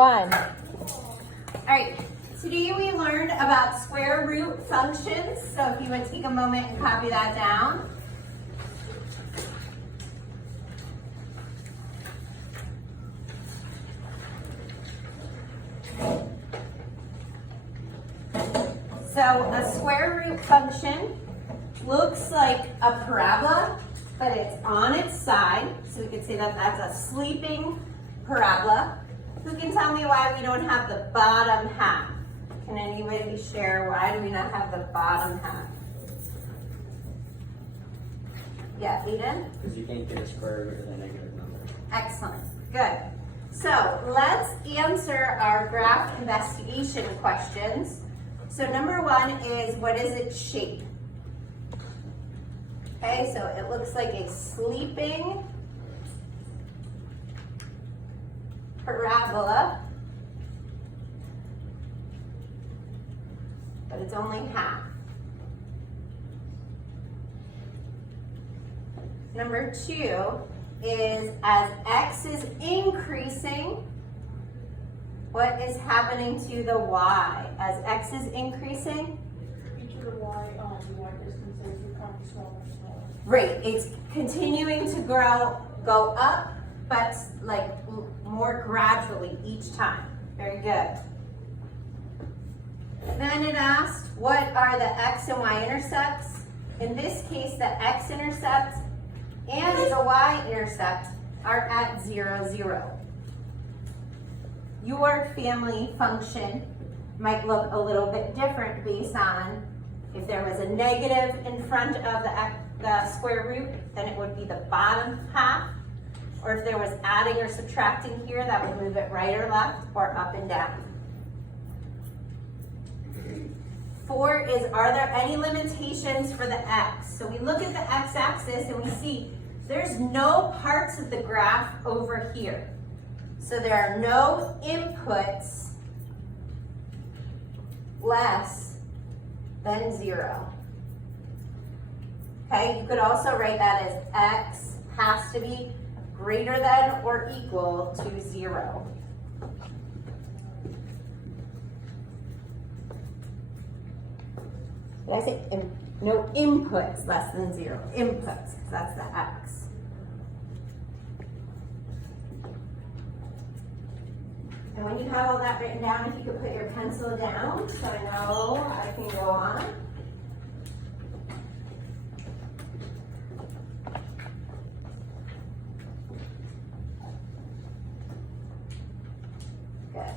All right, today we learned about square root functions. So if you would take a moment and copy that down. So a square root function looks like a parabola, but it's on its side. So we could say that that's a sleeping parabola. Who can tell me why we don't have the bottom half? Can anybody share why do we not have the bottom half? Yeah, Eden? Because you can't get a square root of a negative number. Excellent, good. So let's answer our graph investigation questions. So number one is, what is its shape? Okay, so it looks like a sleeping parabola, but it's only half. Number two is, as x is increasing, what is happening to the y? As x is increasing? Each of the y distances become smaller and smaller. Right, it's continuing to go up, but like more gradually each time. Very good. Then it asked, what are the x and y intercepts? In this case, the x-intercept and the y-intercept are at 0, 0. Your family function might look a little bit different based on if there was a negative in front of the square root, then it would be the bottom half. Or if there was adding or subtracting here, that would move it right or left or up and down. 4 is, are there any limitations for the x? So we look at the x-axis and we see there's no parts of the graph over here. So there are no inputs less than 0. Okay, you could also write that as x has to be greater than or equal to 0. Did I say no inputs less than 0? Inputs, that's the x. And when you have all that written down, if you could put your pencil down so I know I can go on. Good.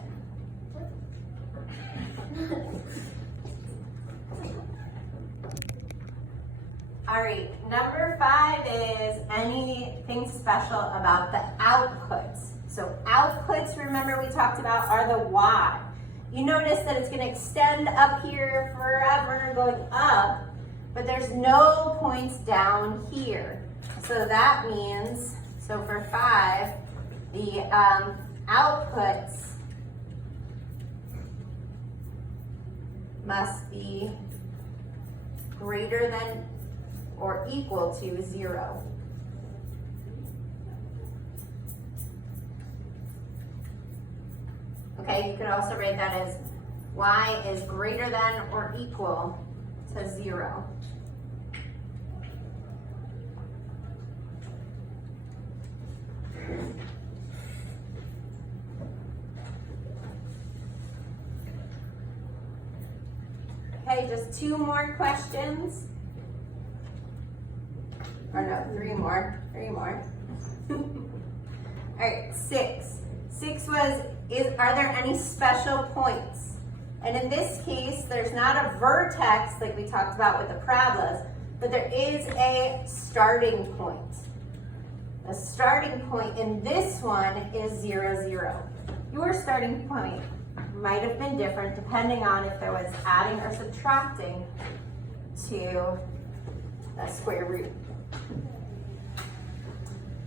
All right, number 5 is anything special about the outputs. So outputs, remember we talked about, are the y. You notice that it's going to extend up here forever going up, but there's no points down here. So that means, so for 5, the outputs must be greater than or equal to 0. Okay, you could also write that as y is greater than or equal to 0. Okay, just 2 more questions. Or no, 3 more. 3 more. All right, 6. 6 was, are there any special points? And in this case, there's not a vertex like we talked about with the parabolas, but there is a starting point. The starting point in this one is 0, 0. Your starting point might have been different depending on if there was adding or subtracting to the square root.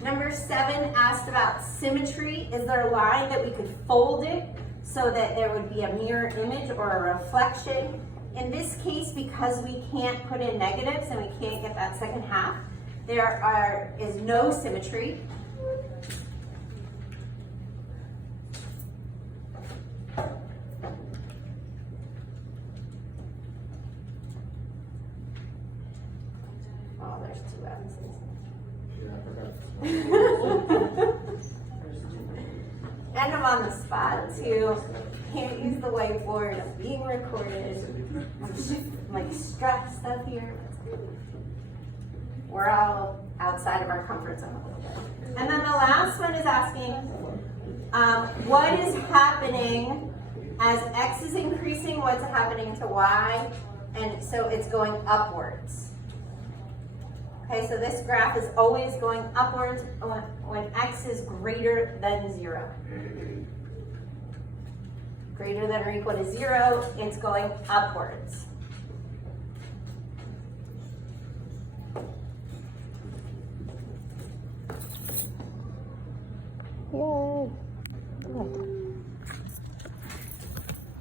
Number 7 asked about symmetry. Is there a line that we could fold it so that there would be a mirror image or a reflection? In this case, because we can't put in negatives and we can't get that second half, there is no symmetry. on the spot too. Can't use the whiteboard. I'm being recorded. I'm like stressed up here. We're all outside of our comfort zone a little bit. And then the last one is asking, what is happening as x is increasing? What's happening to y? And so it's going upwards. Okay, so this graph is always going upwards when x is greater than 0. Greater than or equal to 0, it's going upwards.